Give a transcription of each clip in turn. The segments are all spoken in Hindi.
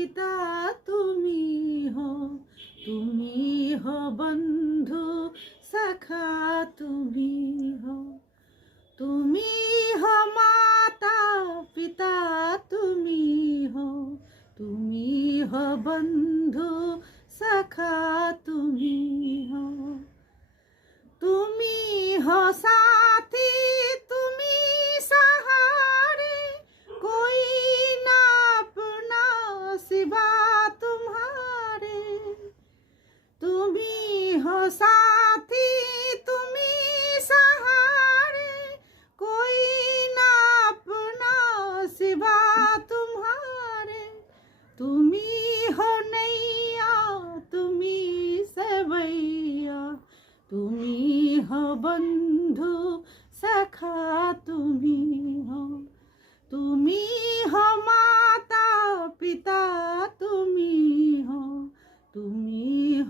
पिता तुम्ही हो बंधु सखा तुम्ही हो माता पिता तुम्ही हो बंधु सखा तुम्ही हो साथी तुम्ही सहारे कोई ना अपना सिवा तुम्हारे तुम्ही हो साथी तुम्ही सहारे कोई ना अपना सिवा तुम्हारे तुम्ही हो नैया तुम्ही सेवैया तुम्ही हो बंधु सखा तुम्ही हो माता पिता तुम्ही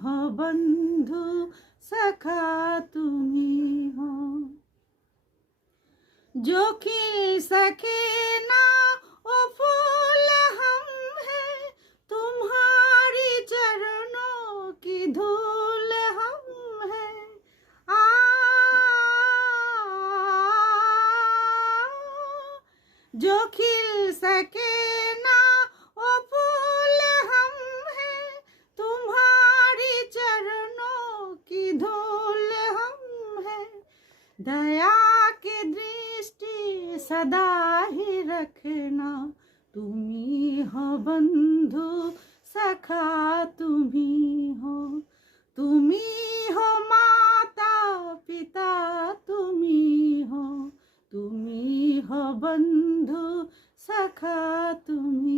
हो बंधु सखा तुम्ही जो खिल सके ना ओ फूल हम हैं तुम्हारी चरणों की धूल हम हैं जो खिल सके ना ओ फूल हम हैं तुम्हारी चरणों की धूल हम हैं दया की दृष्टि सदा ही रखना तुम्ही हो बंधु सखा तुम्ही हो माता पिता तुम्ही हो बंधु सखा तुम्ही